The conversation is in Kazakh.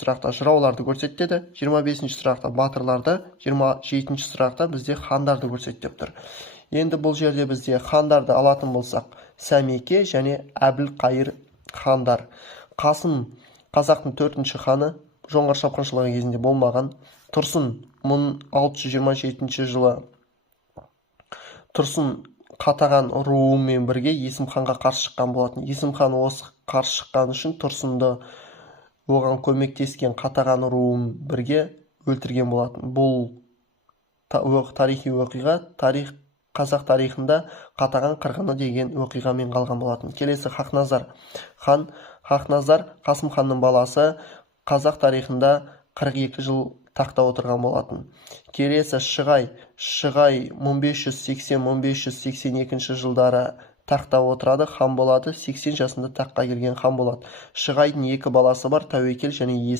сұрақта жырауларды көрсетеді, 25-ші сұрақта батырларды, 27-ші сұрақта бізде хандарды көрсет деп тұр. Енді бұл жерде бізде хандарды алатын болсақ, Сәмеке және Әбілқайыр хандар. Қасым қазақтың 4-ші ханы, жоңғар шапқыншылығы кезінде болмаған. Тұрсын 1627 жылы Тұрсын Қатаған руымен бірге Есім ханға қарсы шыққан болатын. Есім хан осы қарсы шыққан үшін Тұрсынды оған көмектескен Қатаған руын бірге өлтірген болатын. Бұл тарихи оқиға қазақ тарихында Қатаған қырғыны деген оқиғамен қалған болатын. Келесі Хақназар хан. Хақназар Қасым ханның баласы, қазақ тарихында 42 жыл тақта отырған болатын. Келесі Шығай 1580-1582 жылдары тақта отырады, хан болады, 80 жасында таққа келген хан болады. Шығайдың екі баласы бар, Тәуекел және